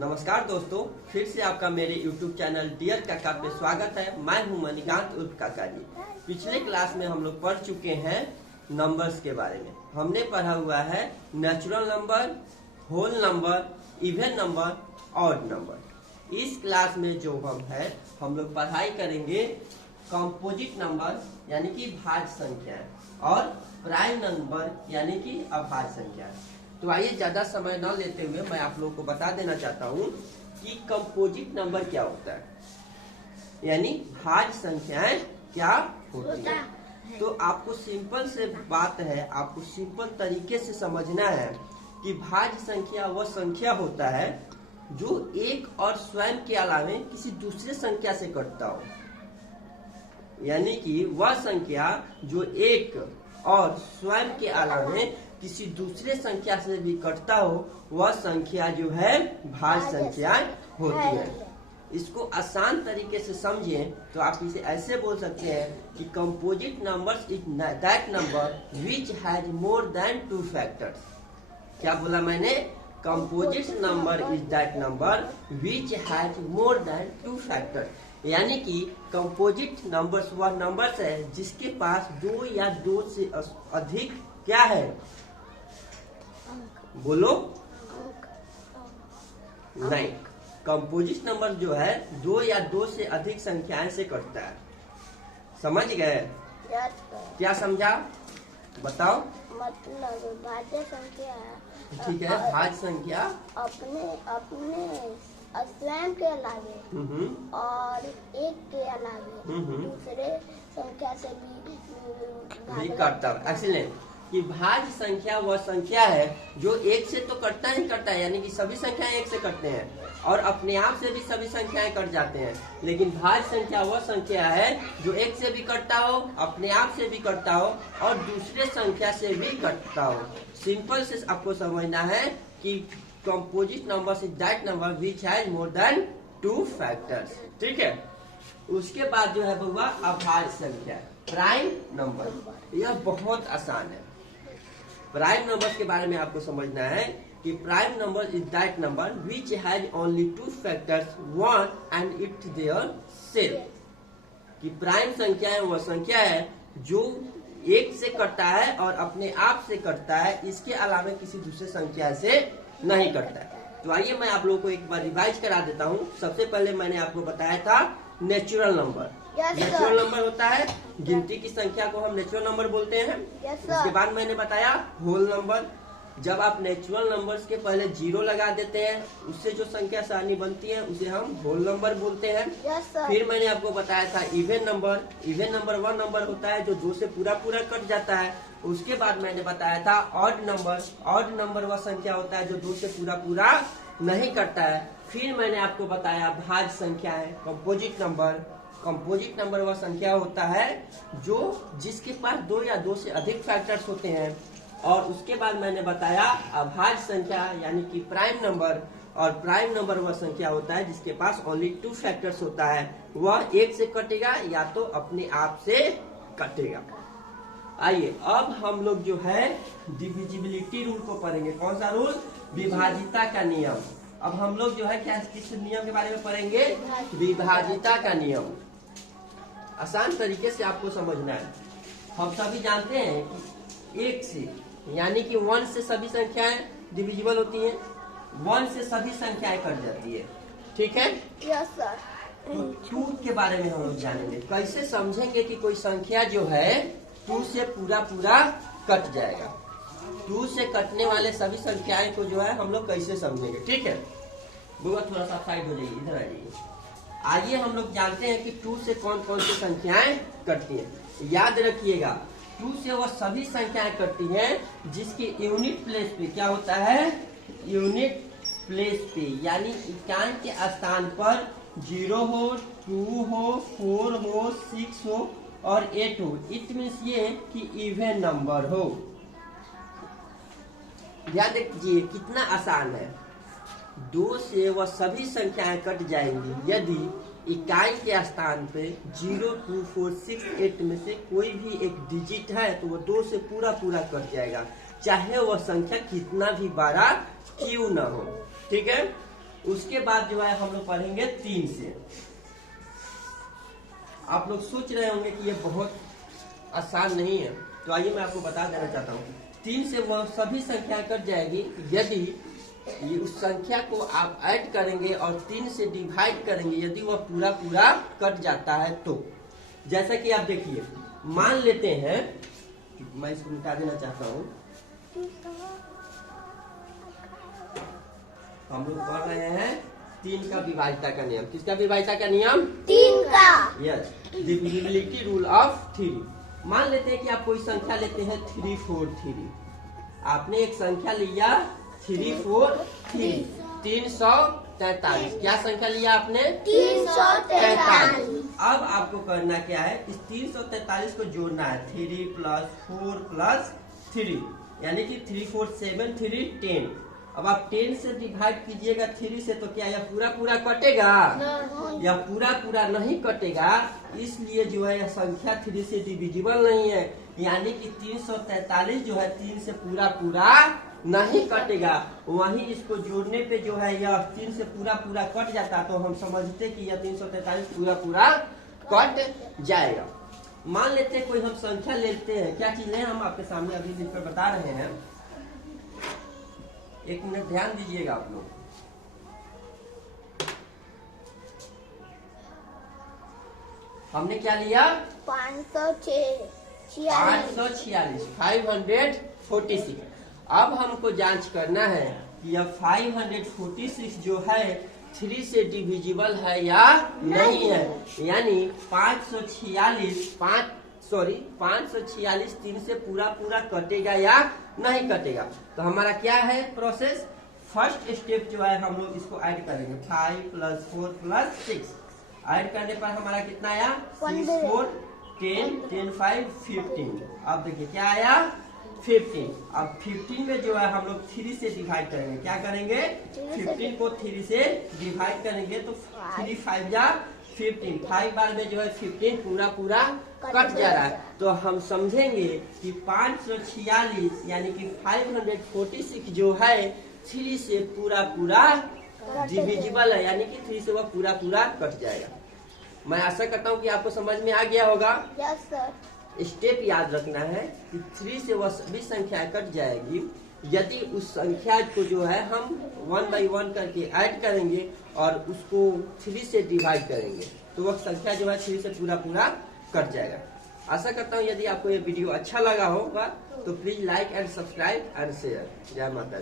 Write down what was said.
नमस्कार दोस्तों, फिर से आपका मेरे YouTube चैनल डियर काका पे स्वागत है। मैं हूं मणिकांत उर्फ काका जी। पिछले क्लास में हम लोग पढ़ चुके हैं नंबर्स के बारे में। हमने पढ़ा हुआ है natural number, whole number, even number, odd number. इस क्लास में जो हम लोग पढ़ाई करेंगे कंपोजिट नंबर यानी कि भाज्य संख्याएं और प्राइम नंबर यानी कि अभाज्य संख्या। तो आइए ज्यादा समय न लेते हुए मैं आप लोगों को बता देना चाहता हूँ कि कंपोजिट नंबर क्या होता है, यानी भाज्य संख्याएं क्या होती है। तो आपको सिंपल से बात है, आपको सिंपल तरीके से समझना है कि भाज्य संख्या वह संख्या होता है जो एक और स्वयं के अलावे किसी दूसरे संख्या से कटता हो, यानी कि वह संख्या जो एक और स्वयं के अलावे किसी दूसरे संख्या से भी कटता हो, वह संख्या जो है भाज्य संख्या होती है। इसको आसान तरीके से समझें तो आप इसे ऐसे बोल सकते हैं कि composite numbers is that number which has more than 2 factors. क्या बोला मैंने? Composite number is that number which has more than 2 factors, यानी कि कंपोजिट नंबर्स वह नंबर्स है जिसके पास 2 या 2 से अधिक क्या है, बोलो? नहीं, कंपोजिट नंबर जो है 2 या 2 से अधिक संख्याएं से कटता है। समझ गए? क्या समझा? बताओ। मतलब भाज्य संख्या, ठीक है, भाज्य संख्या अपने स्वयं के अलावे और एक के अलावे दूसरे संख्या से भी कटता है। एक्सीलेंट। कि भाज्य संख्या वह संख्या है जो एक से तो कटता नहीं करता है, यानी कि सभी संख्याएं एक से कटते हैं और अपने आप से भी सभी संख्याएं कट जाते हैं। लेकिन भाज्य संख्या वह संख्या है जो एक से भी कटता हो, अपने आप से भी कटता हो और दूसरे संख्या से भी कटता हो। सिंपल से आपको समझना है कि composite number is that number which has more than 2 factors. ठीक है। उसके बाद जो है बउआ अभाज्य संख्या, प्राइम नंबर। यह बहुत आसान है। प्राइम नंबर के बारे में आपको समझना है कि prime number is that number which has only 2 factors 1 and it their self. कि प्राइम संख्या है वह संख्या है जो एक से कटता है और अपने आप से कटता है, इसके अलावा किसी दूसरे संख्या से नहीं कटता है। तो आइए मैं आप लोगों को एक बार रिवाइज करा देता हूँ। सबसे पहले मैंने आपको बताया था नेचुरल नंबर। नेचुरल नंबर होता है गिनती की संख्या को हम नेचुरल नंबर बोलते हैं। उसके बाद मैंने बताया होल नंबर। जब आप नेचुरल नंबर्स के पहले 0 लगा देते हैं, उससे जो संख्या सारणी बनती है उसे हम होल नंबर बोलते हैं। फिर मैंने आपको बताया था इवन नंबर। इवन नंबर वह नंबर होता है जो 2 से पूरा कट जाता है। उसके बाद मैंने बताया था ऑड नंबर। ऑड नंबर वह संख्या होता है जो 2 से पूरा नहीं कटता है। फिर मैंने आपको बताया भाज्य संख्या है कंपोजिट नंबर। कंपोजिट नंबर वह संख्या होता है जो जिसके पास 2 या 2 से अधिक फैक्टर्स होते हैं। और उसके बाद मैंने बताया अभाज्य संख्या यानी कि प्राइम नंबर। और प्राइम नंबर वह संख्या होता है जिसके पास ओनली 2 फैक्टर्स होता है, वह एक से कटेगा या तो अपने आप से कटेगा। आइए अब हम लोग जो है डिविजिबिलिटी रूल को पढ़ेंगे। कौन सा रूल? विभाजिता का नियम। अब हम लोग जो है क्या किस नियम के बारे में पढ़ेंगे? विभाजिता का नियम। आसान तरीके से आपको समझना है। हम सभी जानते हैं कि 1 से यानी कि 1 से सभी संख्याएं डिविजिबल होती हैं, 1 से सभी संख्याएं कट जाती है। ठीक है। Yes sir. 2 के बारे में हम लोग जानेंगे। कैसे समझेंगे कि कोई संख्या जो है 2 से पूरा कट जाएगा। 2 से कटने वाले सभी संख्याएं को जो है हम लोग कैसे समझेंगे। ठीक है। बुआ थोड़ा सा साइड हो जाइए, इधर आ जाइए। आइए हम लोग जानते हैं कि 2 से कौन कौन सी संख्याएं कटती हैं। याद रखिएगा 2 से वह सभी संख्याएं कटती हैं जिसके यूनिट प्लेस पे क्या होता है, यूनिट प्लेस पे यानी इकाई के स्थान पर 0 हो, 2 हो, 4 हो, 6 हो और 8 हो। इट मीन्स ये कि इवन नंबर हो। याद रखिए कितना आसान है। 2 से वह सभी संख्याएं कट जाएंगी यदि इकाई के स्थान पे 0, 2, 4, 6, 8 में से कोई भी एक डिजिट है तो वो 2 से पूरा कट जाएगा, चाहे वह संख्या कितना भी बड़ा क्यों ना हो। ठीक है। उसके बाद जो है हम लोग पढ़ेंगे 3 से। आप लोग सोच रहे होंगे कि ये बहुत आसान नहीं है, तो आइए मैं आपको बता देना चाहता हूँ। 3 से वह सभी संख्या कट जाएगी यदि ये उस संख्या को आप ऐड करेंगे और 3 से डिवाइड करेंगे, यदि वह पूरा पूरा कट जाता है तो। जैसा कि आप देखिए, मान लेते हैं, मैं इसको मिटा देना चाहता हूँ। हम लोग पढ़ रहे हैं 3 का विभाज्यता का नियम। किसका विभाज्यता का नियम? 3 का। Yes, divisibility rule of 3। मान लेते हैं कि आप कोई संख्या लेते हैं 343। आपने एक संख्या लिया 343, 343। क्या संख्या लिया आपने? 343। अब आपको करना क्या है, इस 343 को जोड़ना है। 3 + 4 + 3 यानी कि 3 4 7 3 10। अब आप 10 से डिवाइड कीजिएगा 3 से, तो क्या यह पूरा पूरा कटेगा? यह पूरा पूरा नहीं कटेगा, इसलिए जो है यह संख्या 3 से डिविजिबल नहीं है। यानी कि 343 जो है 3 से पूरा पूरा नहीं कटेगा। वहीं इसको जोड़ने पे जो है यह 3 से पूरा पूरा कट जाता, तो हम समझते कि यह 343 पूरा पूरा कट जाएगा। मान लेते हैं कोई हम संख्या लेते हैं, क्या चीज है हम आपके सामने अभी लिखकर बता रहे हैं। एक मिनट ध्यान दीजिएगा आप लोग। हमने क्या लिया? 546, 546। अब हमको जांच करना है कि यह 546 जो है 3 से डिविजिबल है या नहीं है। यानी 546 3 से पूरा पूरा कटेगा या नहीं कटेगा। तो हमारा क्या है प्रोसेस? फर्स्ट स्टेप जो है हम लोग इसको ऐड करेंगे। 5 + 4 + 6 ऐड करने पर हमारा कितना आया? 6 4 10 10 5 15। अब देखिए क्या आया? 15। अब 15 में जो है हम लोग 3 से डिवाइड करेंगे। क्या करेंगे? 15 को 3 से डिवाइड करेंगे, तो 3 5 जा 15। 5 बार में जो है 15 पूरा पूरा कट जा रहा है। तो हम समझेंगे कि 546 यानी कि 546 जो है 3 से पूरा पूरा डिविजिबल है, यानी कि 3 से वह पूरा पूरा कट जाएगा। मैं आशा करता हूँ कि आपको समझ में आ गया होगा। Yes sir. स्टेप याद रखना है कि 3 से वह सभी संख्या कट जाएगी यदि उस संख्या को जो है हम 1 by 1 करके ऐड करेंगे और उसको 3 से डिवाइड करेंगे, तो वह संख्या जो है 3 से पूरा पूरा कट जाएगा। आशा करता हूँ यदि आपको ये वीडियो अच्छा लगा होगा तो please like and subscribe and share. जय माता दी।